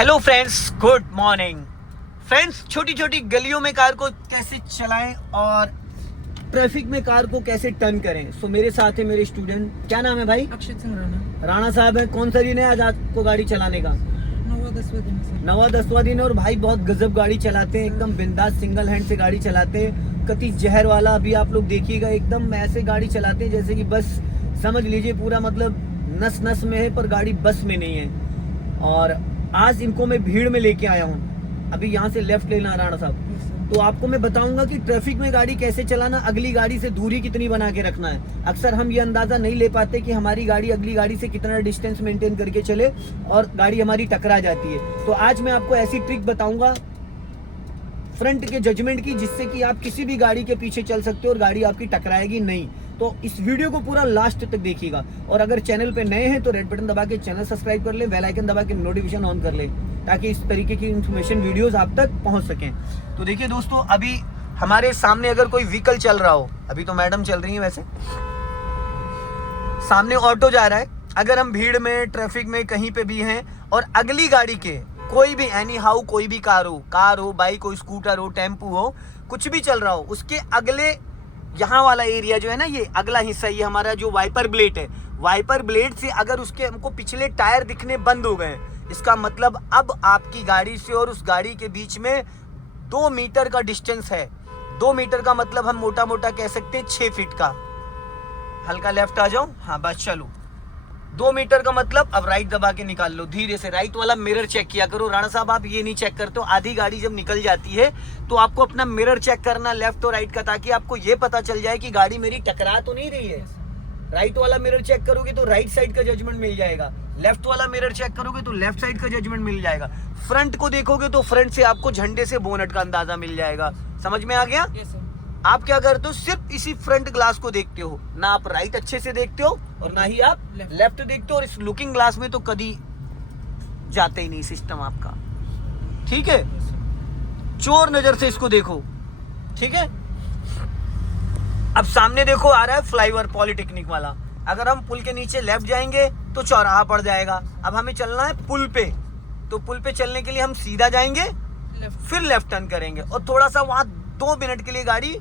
Hello friends, good morning friends. छोटी छोटी गलियों में कार को कैसे चलाएं और ट्रैफिक में कार को कैसे टर्न करें। सो मेरे साथ है मेरे स्टूडेंट, क्या नाम है भाई? अक्षित सिंह राणा। राणा साहब है। कौन सा दिन है आज आपको गाड़ी चलाने का? 9वां-10वां दिन से। 9वां-10वां दिन है। और भाई बहुत गजब गाड़ी चलाते हैं, एकदम बिंदास सिंगल हैंड से गाड़ी चलाते हैं। कति जहर वाला अभी आप लोग देखिएगा, एकदम ऐसे गाड़ी चलाते हैं जैसे कि बस समझ लीजिए पूरा मतलब नस नस में है पर गाड़ी बस में नहीं है। और आज इनको मैं भीड़ में लेके आया हूँ। अभी यहाँ से लेफ्ट लेना राणा साहब, तो आपको मैं बताऊंगा कि ट्रैफिक में गाड़ी कैसे चलाना, अगली गाड़ी से दूरी कितनी बना के रखना है। अक्सर हम ये अंदाजा नहीं ले पाते कि हमारी गाड़ी अगली गाड़ी से कितना डिस्टेंस मेंटेन करके चले और गाड़ी हमारी टकरा जाती है। तो आज मैं आपको ऐसी ट्रिक बताऊंगा फ्रंट के जजमेंट की, जिससे कि आप किसी भी गाड़ी के पीछे चल सकते हो और गाड़ी आपकी टकराएगी नहीं। तो इस वीडियो को पूरा लास्ट तक देखिएगा। और अगर चैनल पे नए हैं तो रेड बटन दबा के चैनल सब्सक्राइब कर ले, बेल आइकन दबा के नोटिफिकेशन ऑन कर ले, ताकि इस तरीके की इन्फॉर्मेशन वीडियोस आप तक पहुंच सकें। तो देखिए दोस्तों, अभी हमारे सामने अगर कोई व्हीकल चल रहा हो, अभी तो मैडम चल रही है, वैसे सामने ऑटो जा रहा है। अगर हम भीड़ में ट्रैफिक में कहीं पे भी हैं और अगली गाड़ी के कोई भी एनी हाउ कोई भी कार हो, बाइक हो, स्कूटर हो, टेम्पू हो, कुछ भी चल रहा हो, उसके अगले यहाँ वाला एरिया जो है ना, ये अगला हिस्सा, ये हमारा जो वाइपर ब्लेड है, वाइपर ब्लेड से अगर उसके हमको पिछले टायर दिखने बंद हो गए, इसका मतलब अब आपकी गाड़ी से और उस गाड़ी के बीच में 2 मीटर का डिस्टेंस है। 2 मीटर का मतलब हम मोटा मोटा कह सकते हैं 6 फीट का। हल्का लेफ्ट आ जाओ, हाँ बस चलो। 2 मीटर का मतलब अब राइट दबा के निकाल लो धीरे से। राइट वाला मिरर चेक किया करो। राणा साहब आप ये नहीं चेक करते हो, आधी गाड़ी जब निकल जाती है तो आपको अपना मिरर चेक करना लेफ्ट और राइट का, ताकि आपको ये पता चल जाए कि गाड़ी मेरी टकरा तो नहीं रही है। राइट वाला मिरर चेक करोगे तो राइट साइड का जजमेंट मिल जाएगा, लेफ्ट वाला मिरर चेक करोगे तो लेफ्ट साइड का जजमेंट मिल जाएगा। फ्रंट को देखोगे तो फ्रंट से आपको झंडे से बोनट का अंदाजा मिल जाएगा। समझ में आ गया? आप क्या करते हो, सिर्फ इसी फ्रंट ग्लास को देखते हो, ना आप राइट अच्छे से देखते हो और ना ही आप लेफ्ट देखते हो। और इस लुकिंग ग्लास में तो कभी जाते ही नहीं सिस्टम आपका, ठीक है? चोर नजर से इसको देखो, ठीक है? अब सामने देखो आ रहा है फ्लाईओवर पॉलिटेक्निक वाला। अगर हम पुल के नीचे लेफ्ट जाएंगे तो चौराहा पड़ जाएगा। अब हमें चलना है पुल पे, तो पुल पे चलने के लिए हम सीधा जाएंगे, फिर लेफ्ट टर्न करेंगे और थोड़ा सा वहां 2 मिनट के लिए गाड़ी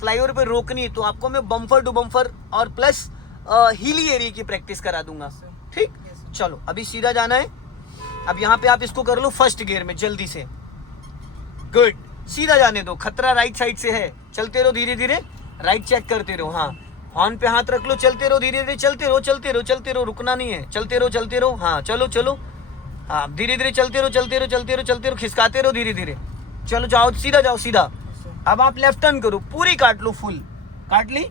फ्लाईओवर पे रोकनी है। तो आपको मैं बम्फर टू बम्फर और प्लस हिली एरिया की प्रैक्टिस करा दूंगा, ठीक? चलो अभी सीधा जाना है। अब यहाँ पे आप इसको कर लो फर्स्ट गियर में जल्दी से। गुड, सीधा जाने दो, खतरा राइट साइड से है। चलते रहो धीरे धीरे, राइट चेक करते रहो। हाँ, हॉर्न पे हाथ रख लो, चलते रहो धीरे धीरे, चलते रहो चलते रहो चलते रहो, रुकना नहीं है, चलते रहो। हाँ चलो चलो, हाँ धीरे धीरे चलते रहो, खिसकाते रहो धीरे धीरे। चलो जाओ, सीधा जाओ सीधा। अब आप लेफ्ट टर्न करो, पूरी काट लो, फुल काट ली,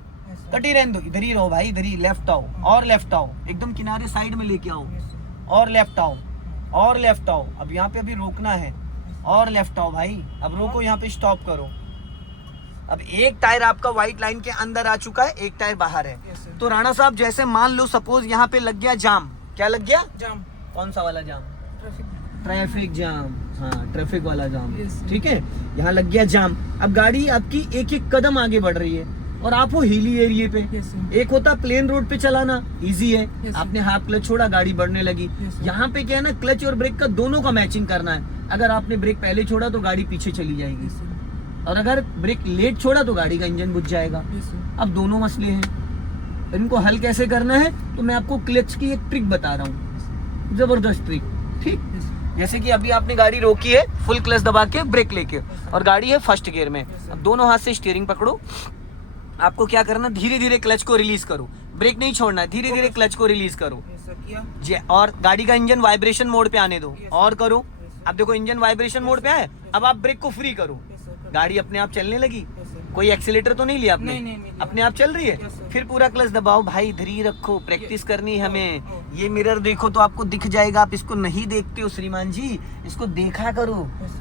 कटी रहने दो। इधर ही रहो भाई, इधर ही लेफ्ट आओ और लेफ्ट आओ, एकदम किनारे साइड में लेके आओ और लेफ्ट आओ और लेफ्ट आओ। अब यहाँ पे अभी रोकना है और लेफ्ट आओ भाई। अब रोको, यहाँ पे स्टॉप करो। अब एक टायर आपका व्हाइट लाइन के अंदर आ चुका है, एक टायर बाहर है। तो राणा साहब जैसे मान लो सपोज यहाँ पे लग गया जाम। क्या लग गया? जाम। कौन सा वाला जाम? Traffic jam. हाँ, ट्रैफिक वाला जाम, ठीक है? यहाँ लग गया जाम। अब गाड़ी आपकी एक एक कदम आगे बढ़ रही है और आप हो हिली एरिया पे। एक होता प्लेन रोड पे चलाना, इजी है, आपने हाफ क्लच छोड़ा, गाड़ी बढ़ने लगी। यहाँ पे क्या है ना, क्लच और ब्रेक का दोनों का मैचिंग करना है। अगर आपने ब्रेक पहले छोड़ा तो गाड़ी पीछे चली जाएगी, और अगर ब्रेक लेट छोड़ा तो गाड़ी का इंजन बुझ जाएगा। अब दोनों मसले हैं, इनको हल कैसे करना है तो मैं आपको क्लच की एक ट्रिक बता रहा हूँ, जबरदस्त ट्रिक, ठीक? जैसे कि अभी आपने गाड़ी रोकी है फुल क्लच दबा के, ब्रेक लेके, और गाड़ी है फर्स्ट गियर में। अब दोनों हाथ से स्टीयरिंग पकड़ो। आपको क्या करना, धीरे धीरे क्लच को रिलीज करो, ब्रेक नहीं छोड़ना है, धीरे धीरे क्लच को रिलीज करो और गाड़ी का इंजन वाइब्रेशन मोड पे आने दो, और करो। अब देखो इंजन वाइब्रेशन मोड पे आए। अब आप ब्रेक को फ्री करो, गाड़ी अपने आप चलने लगी। कोई एक्सीलेटर तो नहीं लिया आपने? नहीं, अपने आप चल रही है। फिर पूरा क्लच दबाओ भाई, इधर ही रखो, प्रैक्टिस करनी है हमें। ये मिरर देखो तो आपको दिख जाएगा, आप इसको नहीं देखते हो श्रीमान जी, इसको देखा करो,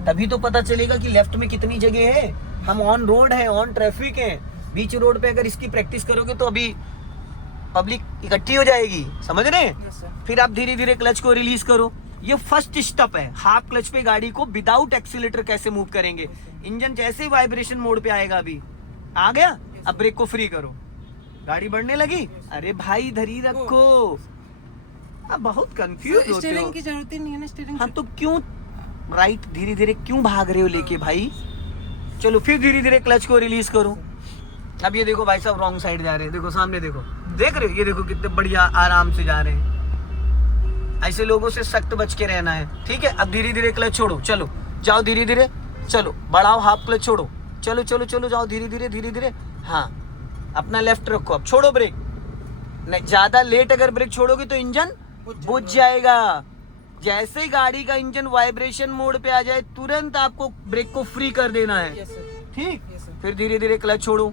तभी तो पता चलेगा कि लेफ्ट में कितनी जगह है। हम ऑन रोड है, ऑन ट्रैफिक है, बीच रोड पे अगर इसकी प्रैक्टिस करोगे तो अभी पब्लिक इकट्ठी हो जाएगी, समझ रहे हैं? फिर आप धीरे धीरे क्लच को रिलीज करो। ये फर्स्ट स्टेप है, हाफ क्लच पे गाड़ी को विदाउट एक्सीलेटर कैसे मूव करेंगे। इंजन जैसे ही वाइब्रेशन मोड पे आएगा, अभी आ गया, अब ब्रेक को फ्री करो, गाड़ी बढ़ने लगी। अरे भाई इधर ही रखो, अब बहुत कंफ्यूज होते हो। स्टीयरिंग की जरूरत ही नहीं है ना, स्टीयरिंग। हाँ तो क्यों राइट, धीरे धीरे क्यों भाग रहे हो लेके भाई? चलो फिर धीरे धीरे क्लच को रिलीज करो। अब ये देखो भाई साहब रॉन्ग साइड जा रहे हैं, देखो सामने देखो, देख रहे हो, ये देखो कितने बढ़िया आराम से जा रहे हैं। ऐसे लोगों से सख्त बच के रहना है, ठीक है। अब धीरे धीरे क्लच छोड़ो, चलो जाओ धीरे धीरे, चलो बढ़ाओ, हाफ क्लच छोड़ो, चलो चलो चलो जाओ धीरे धीरे धीरे धीरे। हाँ, अपना लेफ्ट रखो, अब छोड़ो ब्रेक। नहीं, ज्यादा लेट अगर ब्रेक छोड़ोगे तो इंजन बुझ जाएगा। जैसे ही गाड़ी का इंजन वाइब्रेशन मोड पे आ जाए तुरंत आपको ब्रेक को फ्री कर देना है, Yes, sir. ठीक। Yes, sir. फिर धीरे धीरे क्लच छोड़ो,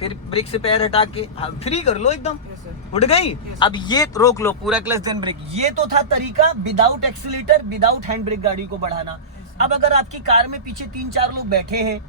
फिर ब्रेक से पैर हटा के फ्री कर लो एकदम, Yes, sir. उड़ गई। Yes. अब ये रोक लो पूरा क्लच देन ब्रेक। ये तो था तरीका without accelerator without hand brake गाड़ी को बढ़ाना। Yes. अब अगर आपकी कार में पीछे 3-4 लोग बैठे हैं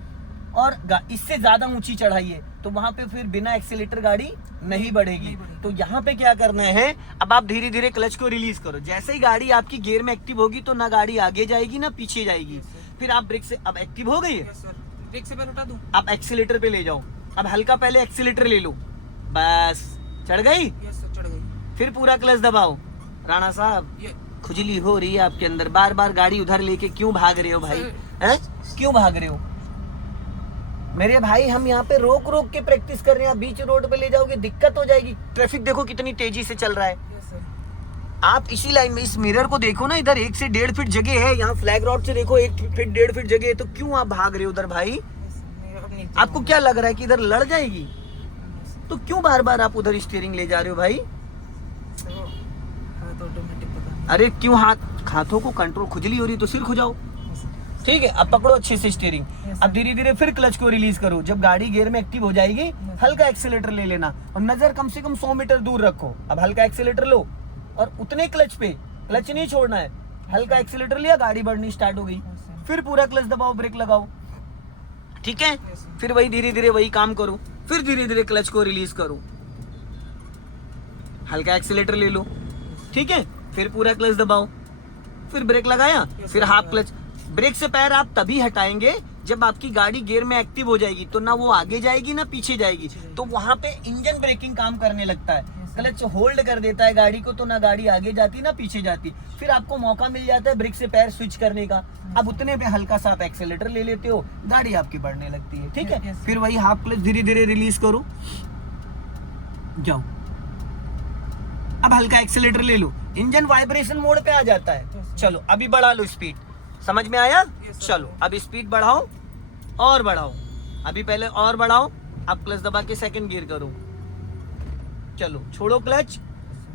और इससे ज्यादा ऊंची चढ़ाई है तो वहां पे फिर बिना एक्सीलेटर गाड़ी नहीं बढ़ेगी। तो यहाँ पे क्या करना है, अब आप धीरे धीरे क्लच को रिलीज करो। जैसे ही गाड़ी आपकी गियर में एक्टिव होगी तो ना गाड़ी आगे जाएगी ना पीछे जाएगी। फिर आप ब्रेक से, अब एक्टिव हो गई है, Yes, sir. ब्रेक से पैर हटा दूं? आप एक्सीलेटर पे ले जाओ। अब हल्का पहले एक्सीलेटर ले लो, बस चढ़ गई। Yes, sir. चढ़ गई। फिर पूरा क्लच दबाओ। राणा साहब ये खुजली हो रही है आपके अंदर, बार बार गाड़ी उधर लेके क्यों भाग रहे हो भाई? हैं? क्यों भाग रहे हो मेरे भाई? हम यहाँ पे रोक रोक के प्रैक्टिस कर रहे हैं, आप बीच रोड पे ले जाओगे दिक्कत हो जाएगी। ट्रैफिक देखो कितनी तेजी से चल रहा है। Yes, sir. आप इसी लाइन में, इस मिरर को देखो ना, इधर 1 से 1.5 फीट जगह है, यहाँ फ्लैग रॉड से देखो 1 फीट 1.5 फीट जगह है, तो क्यों आप भाग रहे हो उधर भाई? Yes, sir. मैं अब नहीं आपको क्या लग रहा है कि इधर लड़ जाएगी? तो क्यों बार बार आप उधर स्टीयरिंग ले जा रहे हो भाई? Sir, वो हाथ ऑटोमेटिक पता नहीं। अरे क्यों हाथों को कंट्रोल, खुजली हो रही तो सिर खुजाओ, Yes, sir. ठीक है। अब पकड़ो अच्छे से स्टीयरिंग। Yes, अब धीरे धीरे फिर क्लच को रिलीज करो। जब गाड़ी गियर में एक्टिव हो जाएगी हल्का एक्सीलेटर ले लेना और नजर कम से कम 100 मीटर दूर रखो। अब हल्का एक्सीलेटर लो और उतने क्लच पे, क्लच नहीं छोड़ना है, हल्का एक्सीलेटर लिया, गाड़ी बढ़नी स्टार्ट हो गई। फिर पूरा क्लच दबाओ, ब्रेक लगाओ, ठीक है। फिर वही धीरे धीरे वही काम करो, फिर धीरे धीरे क्लच को रिलीज करो, हल्का एक्सीलेटर ले लो, ठीक है। फिर पूरा क्लच दबाओ, फिर ब्रेक लगाया, फिर हाफ क्लच। ब्रेक से पैर आप तभी हटाएंगे जब आपकी गाड़ी गियर में एक्टिव हो जाएगी, तो ना वो आगे जाएगी ना पीछे जाएगी, तो वहां पे इंजन ब्रेकिंग काम करने लगता है। क्लच होल्ड कर देता है गाड़ी को, तो ना गाड़ी आगे जाती ना पीछे जाती। फिर आपको मौका मिल जाता है ब्रेक से पैर स्विच करने का। अब उतने पे हल्का सा आप एक्सेलेटर ले लेते हो, गाड़ी आपकी बढ़ने लगती है, ठीक है। फिर वही हाफ क्लच धीरे धीरे रिलीज करो, जाओ। अब हल्का एक्सेलेटर ले लो, इंजन वाइब्रेशन मोड पे आ जाता है। चलो अभी बढ़ा लो स्पीड, समझ में आया? चलो अब स्पीड बढ़ाओ और बढ़ाओ, अभी पहले और बढ़ाओ, अब क्लच दबा के सेकंड गियर करो, चलो छोड़ो क्लच,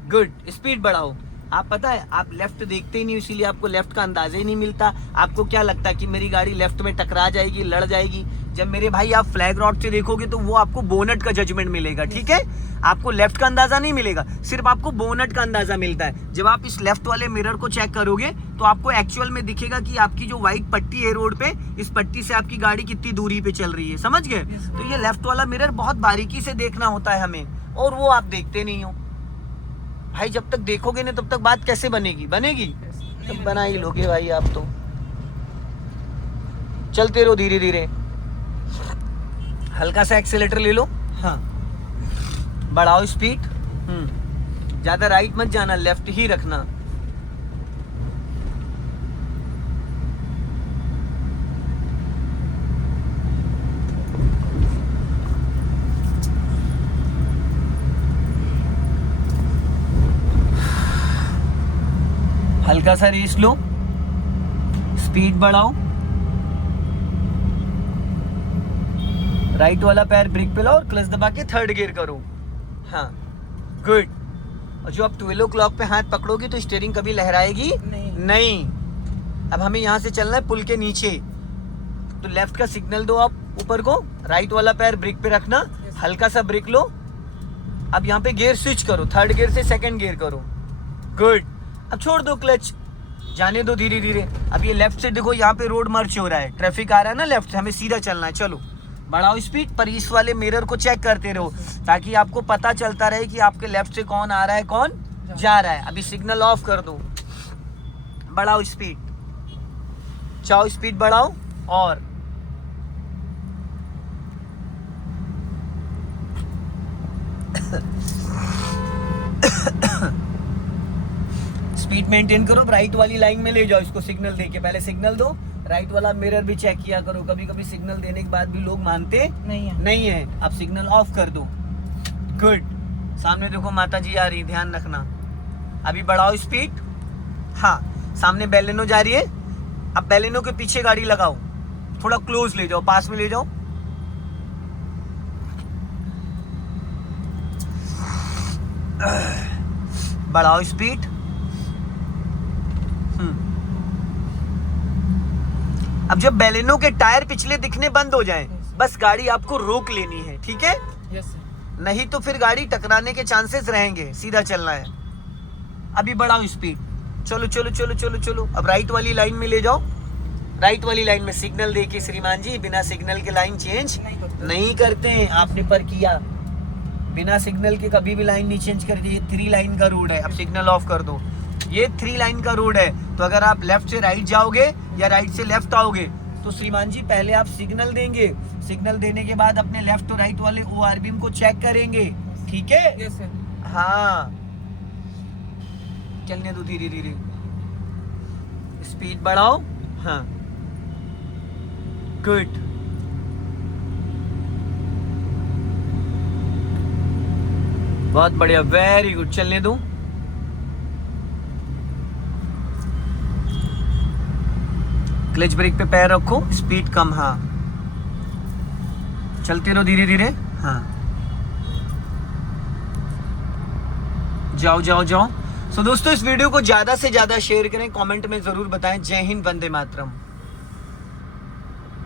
गुड, स्पीड बढ़ाओ। आप पता है आप लेफ्ट देखते ही नहीं, इसीलिए आपको लेफ्ट का अंदाजा ही नहीं मिलता। आपको क्या लगता है कि मेरी गाड़ी लेफ्ट में टकरा जाएगी, लड़ जाएगी? जब मेरे भाई आप फ्लैग रॉड से देखोगे तो वो आपको बोनट का जजमेंट मिलेगा, ठीक है। आपको लेफ्ट का अंदाजा नहीं मिलेगा, सिर्फ आपको बोनट का अंदाजा मिलता है। जब आप इस लेफ्ट वाले मिरर को चेक करोगे तो आपको एक्चुअल में दिखेगा कि आपकी जो व्हाइट पट्टी है रोड पे, इस पट्टी से आपकी गाड़ी कितनी दूरी पे चल रही है, समझ गए? तो ये लेफ्ट वाला मिरर बहुत बारीकी से देखना होता है हमें, और वो आप देखते नहीं हो भाई। जब तक देखोगे नहीं तब तक बात कैसे बनेगी? बनेगी तो बना ही लोगे भाई आप तो। चलते रहो धीरे धीरे, हल्का सा एक्सेलेटर ले लो, हाँ बढ़ाओ स्पीड, ज्यादा राइट मत जाना, लेफ्ट ही रखना। हल्का सा रेस लो, स्पीड बढ़ाओ, राइट वाला पैर ब्रेक पे लाओ और क्लच दबा के थर्ड गियर करो, हाँ गुड। और जो आप 12 o'clock पे हाथ पकड़ोगे तो स्टीयरिंग कभी लहराएगी नहीं। अब हमें यहाँ से चलना है पुल के नीचे, तो लेफ्ट का सिग्नल दो आप ऊपर को, राइट वाला पैर ब्रेक पे रखना, हल्का सा ब्रेक लो। अब यहाँ पे गियर स्विच करो, थर्ड गियर से सेकंड गियर करो, गुड। अब छोड़ दो क्लच, जाने दो धीरे धीरे। अब ये लेफ्ट से देखो, यहाँ पे रोड मर्च हो रहा है, ट्रैफिक आ रहा है ना लेफ्ट से, हमें सीधा चलना है। चलो बढ़ाओ स्पीड, पर इस वाले मिरर को चेक करते रहो ताकि आपको पता चलता रहे कि आपके लेफ्ट से कौन आ रहा है कौन जा रहा है। अभी सिग्नल ऑफ कर दो, बढ़ाओ स्पीड, चाहो स्पीड बढ़ाओ और स्पीड मेंटेन करो, राइट वाली लाइन में ले जाओ इसको सिग्नल दे के। पहले सिग्नल दो, राइट वाला मिरर भी चेक किया करो। कभी कभी सिग्नल देने के बाद भी लोग मानते नहीं है। अब सिग्नल ऑफ कर दो। गुड। सामने देखो माता जी आ रही, ध्यान रखना। अभी बढ़ाओ स्पीड। हाँ, सामने बेलेनो जा रही है। अब बेलेनो के पीछे गाड़ी लगाओ, थोड़ा क्लोज ले जाओ, पास में ले जाओ। बढ़ाओ स्पीड। अब जब बेलेनो के टायर पिछले दिखने बंद हो जाएं, बस गाड़ी आपको रोक लेनी है, ठीक है? Yes sir. नहीं तो फिर गाड़ी टकराने के चांसेस रहेंगे। सीधा चलना है। अभी बढ़ाओ स्पीड। चलो चलो चलो चलो चलो। अब राइट वाली लाइन में ले जाओ। राइट वाली लाइन में सिग्नल देके श्रीमान जी, बिना सिग्नल के लाइन चेंज नहीं करते हैं। आपने पर किया, बिना सिग्नल के कभी भी लाइन नहीं चेंज कर दी। 3 लाइन का रोड है। अब सिग्नल ऑफ कर दो। ये 3 लाइन का रोड है, तो अगर आप लेफ्ट से राइट जाओगे या राइट से लेफ्ट आओगे तो श्रीमान जी पहले आप सिग्नल देंगे। सिग्नल देने के बाद अपने लेफ्ट और राइट वाले ORBM को चेक करेंगे, ठीक है? Yes sir. हाँ, चलने दो धीरे धीरे। स्पीड बढ़ाओ। हाँ, गुड। बहुत बढ़िया, वेरी गुड। चलने दो। क्लच ब्रेक पे पैर रखो, स्पीड कम। हाँ, चलते रहो धीरे धीरे। हाँ, जाओ जाओ जाओ। सो दोस्तों, इस वीडियो को ज्यादा से ज्यादा शेयर करें, कमेंट में जरूर बताएं। जय हिंद, वंदे मातरम।